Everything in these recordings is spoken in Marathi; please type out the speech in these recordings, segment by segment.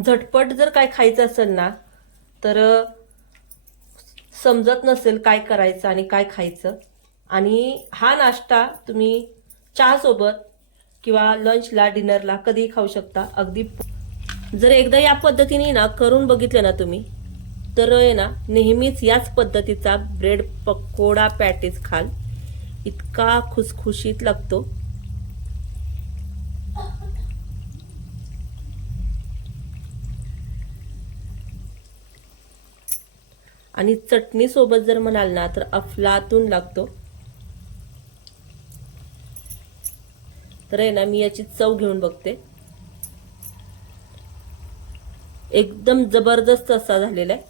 झटपट जर काय खायचं असेल ना तर समजत नसेल काय करायचं आणि काय खायचं. आणि हा नाश्ता तुम्ही चहासोबत किंवा लंचला डिनरला कधीही खाऊ शकता. अगदी जर एकदा या पद्धतीने ना करून बघितलं ना तुम्ही तर आहे ना नेहमीच याच पद्धतीचा ब्रेड पकोडा पॅटीस खाल. इतका खुसखुशीत लागतो. आणि चटणीसोबत जर म्हणाल ना तर अफलातून लागतो. तर आहे ना मी याची चव घेऊन बघते. एकदम जबरदस्त असा झालेला आहे.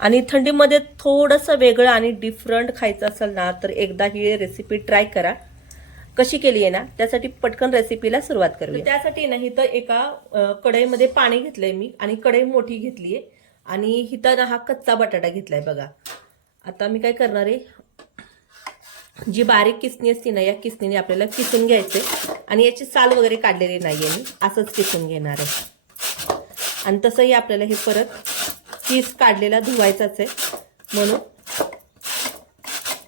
आणि थंडीमध्ये थोडंसं वेगळं आणि डिफरंट खायचं असेल ना तर एकदा ही रेसिपी ट्राय करा. कशी केली आहे ना त्यासाठी पटकन रेसिपीला सुरुवात करूया. त्यासाठी ना इथं एका कढईमध्ये पाणी घेतलंय मी आणि कढई मोठी घेतलीय. आणि इथं ना हा कच्चा बटाटा घेतलाय बघा. आता मी काय करणार आहे? जी बारीक किसणी असते ना या किसणीने आपल्याला किसून घ्यायचे. आणि याची साल वगैरे काढलेली नाही आहे मी असंच किसून घेणार आहे. आणि तसंही आपल्याला हे परत किस काढलेला धुवायचाच आहे. म्हणून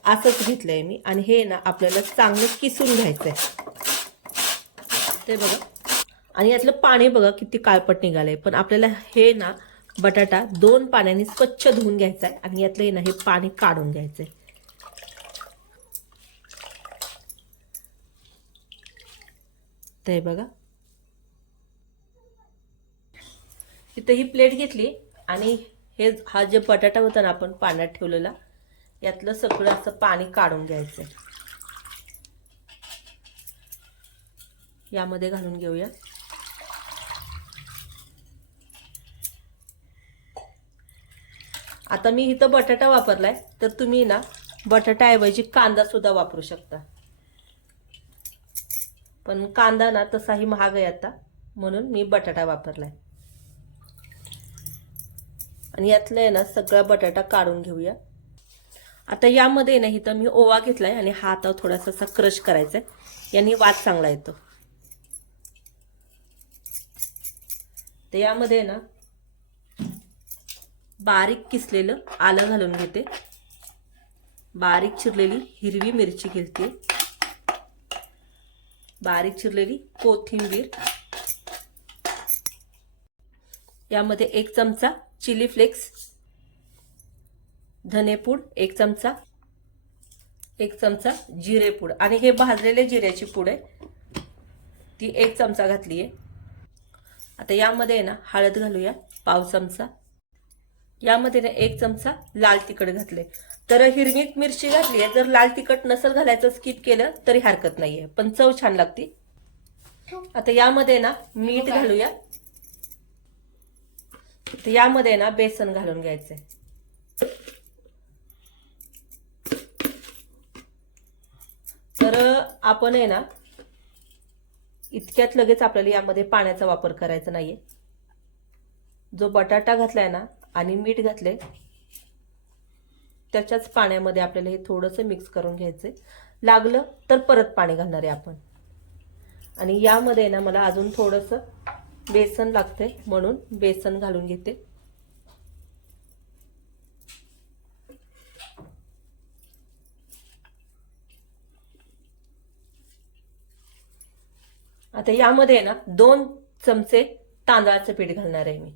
असंच घेतलंय मी. आणि हे ना आपल्याला चांगलं किसून घ्यायचं आहे ते बघा. आणि यातलं पाणी बघा किती काळपट निघालंय. पण आपल्याला हे ना बटाटा दोन पाण्याने स्वच्छ धुवून घ्यायचा आहे. आणि यातलं येणं हे पाणी काढून घ्यायचंय. ते बघा. तिथं ही प्लेट घेतली आणि हे हा जे बटाटा होता ना आपण पाण्यात ठेवलेला यातलं सगळं असं पाणी काढून घ्यायचं यामध्ये घालून घेऊया आता मी इथं बटाटा वापरलाय तर तुम्ही ना बटाट्याऐवजी कांदा सुद्धा वापरू शकता. पण कांदा ना तसाही महाग आहे आता म्हणून मी बटाटा वापरलाय. आणि यातलं आहे ना सगळा बटाटा काढून घेऊया. आता यामध्ये ना इथं मी ओवा घेतलाय आणि हा आता थोडासा असा क्रश करायचा आहे याने वाद चांगला येतो. तर यामध्ये ना बारीक किसलेलं आलं घालून घेते. बारीक चिरलेली हिरवी मिरची घेते. बारीक चिरलेली कोथिंबीर. यामध्ये एक चमचा चिली फ्लेक्स. धनेपूड एक चमचा. एक चमचा जिरेपूड आणि हे भाजलेले जिऱ्याची पूड आहे. ती एक चमचा घातली आहे आता यामध्ये आहे ना हळद घालूया पाव चमचा. यामध्ये ना एक चमचा लाल तिखट घातले. तर हिरवी मिरची घातली आहे. जर लाल तिखट नसेल घालायचं स्किप केलं तरी हरकत नाहीये. पण चव छान लागते. आता यामध्ये ना मीठ घालूया. तर यामध्ये ना बेसन घालून घ्यायचंय. तर आपण आहे ना इतक्यात लगेच आपल्याला यामध्ये पाण्याचा वापर करायचा नाहीये. जो बटाटा घातलाय ना आणि मीठ घातले. त्याच्याच पाण्यामध्ये आपल्याला हे थोडंसं मिक्स करून घ्यायचं लागलं तर परत पाणी घालणार आहे आपण. आणि यामध्ये ना मला अजून थोडंसं बेसन लागते म्हणून बेसन घालून घेते. आता यामध्ये ना दोन चमचे तांदळाचं पीठ घालणार आहे मी.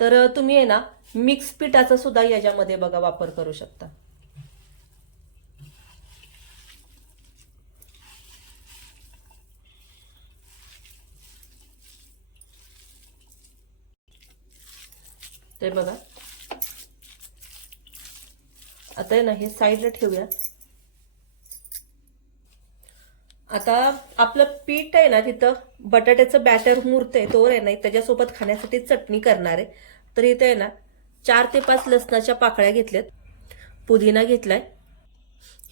तर तुम्ही आहे ना मिक्स पिठाचा सुद्धा याच्यामध्ये बघा वापर करू शकता. ते बघा. आता आहे ना हे साईडला ठेवूया. आता आपलं पीठ आहे ना तिथं बटाट्याचं बॅटर मुरतंय तोवर आहे ना त्याच्यासोबत खाण्यासाठी चटणी करणार आहे. तर इथं आहे ना चार ते पाच लसणाच्या पाकळ्या घेतल्यात पुदिना घेतलाय.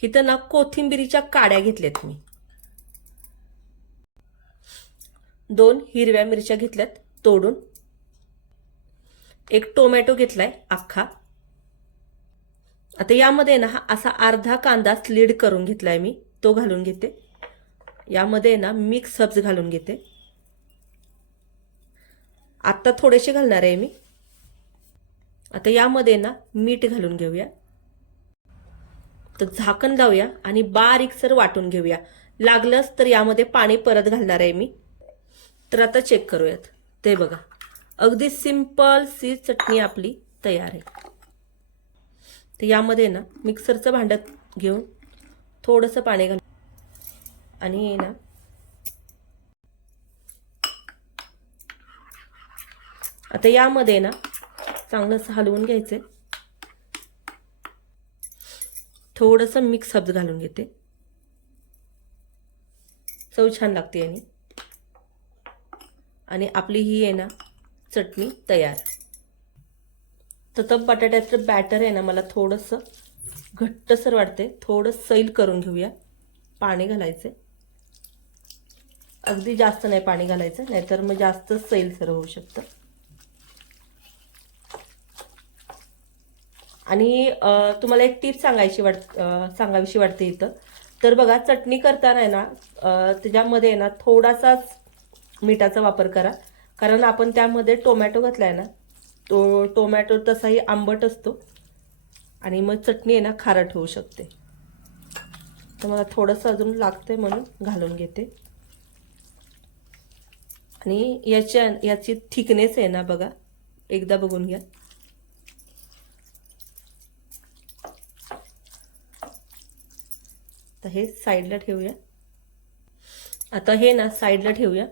इथं ना कोथिंबिरीच्या काड्या घेतल्यात मी. दोन हिरव्या मिरच्या घेतल्यात तोडून. एक टोमॅटो घेतलाय अख्खा. आता यामध्ये ना हा असा अर्धा कांदा स्लीड करून घेतलाय मी तो घालून घेते. यामध्ये ना मिक्स हब्स घालून घेते. आत्ता थोडेसे घालणार आहे मी. आता यामध्ये ना मीठ घालून घेऊया. तर झाकण लावूया आणि बारीकसर वाटून घेऊया. लागलंच तर यामध्ये पाणी परत घालणार आहे मी. तर आता चेक करूयात. ते बघा. अगदी सिंपल सी चटणी आपली तयार आहे. तर यामध्ये ना मिक्सरचं भांड्यात घेऊन थोडंसं पाणी घाल आणि ना. आता यामध्ये ना चांगलं असं हलवून आहे थोडंसं मिक्स हब्ज घालून घेते. चव छान लागते आणि आणि आपली ही आहे ना चटणी तयार. तर तब बटाट्याचं बॅटर आहे ना मला थोडंसं घट्टसर वाटते थोडं सैल करून घेऊया. पाणी घालायचे अगदी जास्त नाही पाणी घालायचं नाहीतर मग जास्त सैलसर होऊ शकतं. आणि तुम्हाला एक टीप सांगायची वाट सांगावीशी वाटते इथं. तर बघा चटणी करताना आहे ना त्याच्यामध्ये आहे ना थोडासाच मिठाचा वापर करा. कारण आपण त्यामध्ये टोमॅटो घातलाय ना तो टोमॅटो तसाही आंबट असतो. आणि मग चटणी आहे ना खारट होऊ शकते. तर मला थोडंसं अजून लागतंय म्हणून घालून घेते. आणि याच्या याची थिकनेस आहे ना बघा. एकदा बघून घ्या. तर हे साईडला ठेवूया. आता हे ना साईडला ठेवूया.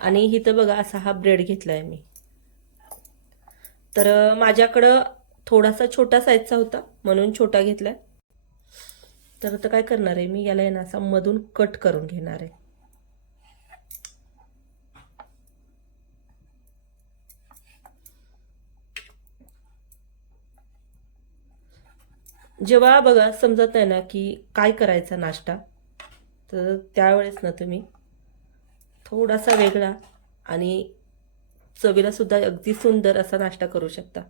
आणि इथं बघा असा हा ब्रेड घेतला आहे मी. तर माझ्याकडं थोडासा छोटा साईजचा होता म्हणून छोटा घेतलाय. तर आता काय करणार आहे मी? याला आहे ना असा मधून कट करून घेणार आहे. जेव्हा बघा समजत नाही ना की काय करायचा नाश्ता तर त्यावेळेस ना तुम्ही थोडासा वेगळा आणि चवीला सुद्धा अगदी सुंदर असा नाश्ता करू शकता.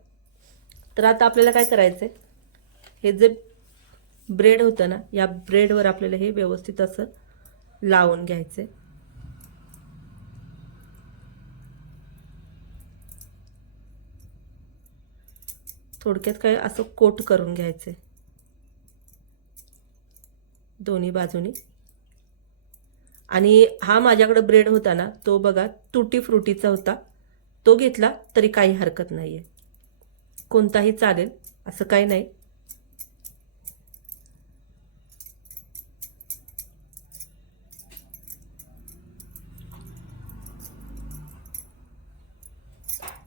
तर आता आपल्याला काय करायचं आहे हे जे ब्रेड होतं ना या ब्रेडवर आपल्याला हे व्यवस्थित असं लावून घ्यायचं आहे थोडक्यात काय असं कोट करून घ्यायचं आहे दोन्ही बाजूनी. आणि हा माझ्याकडं ब्रेड होता ना तो बघा तुटी फ्रुटीचा होता. तो घेतला तरी काही हरकत नाही आहे कोणताही चालेल असं काही नाही.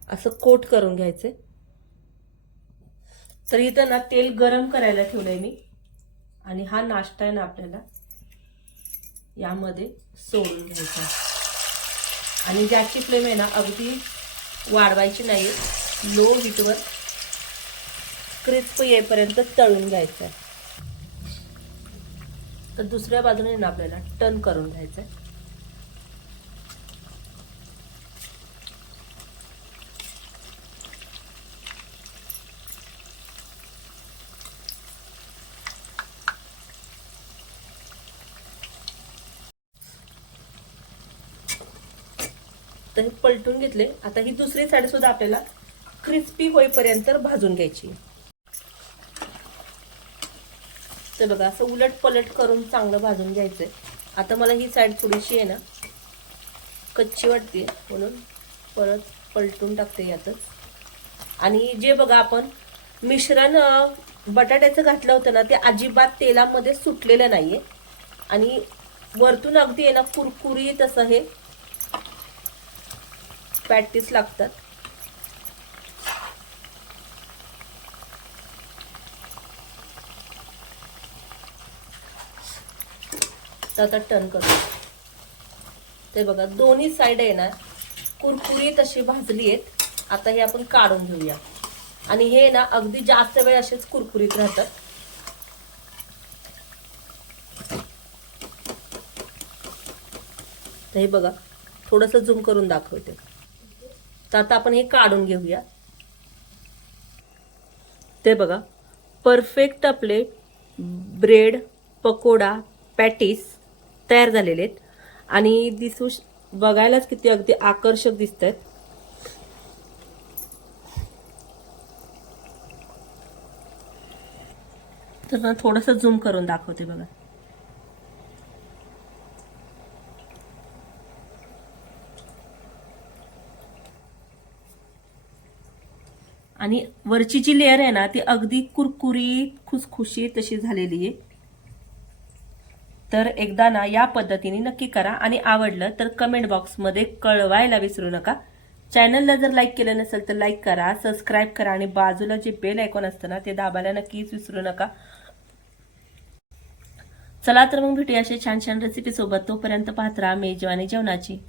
असं कोट करून घ्यायचं. तर इथं ना तेल गरम करायला ठेवलं आहे मी. आणि हा नाश्ता आहे ना आपल्याला यामध्ये सोडून घ्यायचा. आणि गॅसची फ्लेम आहे ना अगदी वाढवायची नाही लो हीटवर क्रिस्प येईपर्यंत तळून घ्यायचं आहे तर दुसऱ्या बाजूने ना आपल्याला टर्न करून घ्यायचं आहे आता हे पलटून घेतले. आता ही दुसरी साईड सुद्धा आपल्याला क्रिस्पी होईपर्यंत भाजून घ्यायची. तर बघा असं उलट पलट करून चांगलं भाजून घ्यायचंय. आता मला ही साईड थोडीशी आहे ना कच्ची वाटते म्हणून परत पलटून टाकते यातच. आणि जे बघा आपण मिश्रण बटाट्याचं घातलं होतं ना ते अजिबात तेलामध्ये सुटलेलं नाहीये. आणि वरतून अगदी आहे ना कुरकुरीत असं हे पॅटीस लागतात. तर आता टर्न करू. ते बघा दोन्ही साईड आहे ना कुरकुरीत अशी भाजली आहेत. आता हे आपण काढून घेऊया. आणि हे ना अगदी जास्त वेळ असेच कुरकुरीत राहतात. तर हे बघा थोडंसं झूम करून दाखवते. तर आता आपण हे काढून घेऊया. ते बघा. परफेक्ट आपले ब्रेड पकोडा पॅटीस तयार झालेले आहेत. आणि दिसू श- बघायलाच किती अगदी आकर्षक दिसत आहेत तर थोडंसं झूम करून दाखवते बघा. आणि वरची जी लेअर आहे ना ती अगदी कुरकुरीत खुसखुशीत तशी झालेली आहे. तर एकदा ना या पद्धतीने नक्की करा आणि आवडलं तर कमेंट बॉक्समध्ये कळवायला विसरू नका. चॅनलला जर लाईक केलं नसेल तर लाईक करा सबस्क्राईब करा आणि बाजूला जे बेल आयकॉन असतं ना ते दाबायला नक्कीच विसरू नका. चला तर मग भेटूया अशा छान छान रेसिपीसोबत तोपर्यंत पाहत राहा मेजवानी जेवणाची.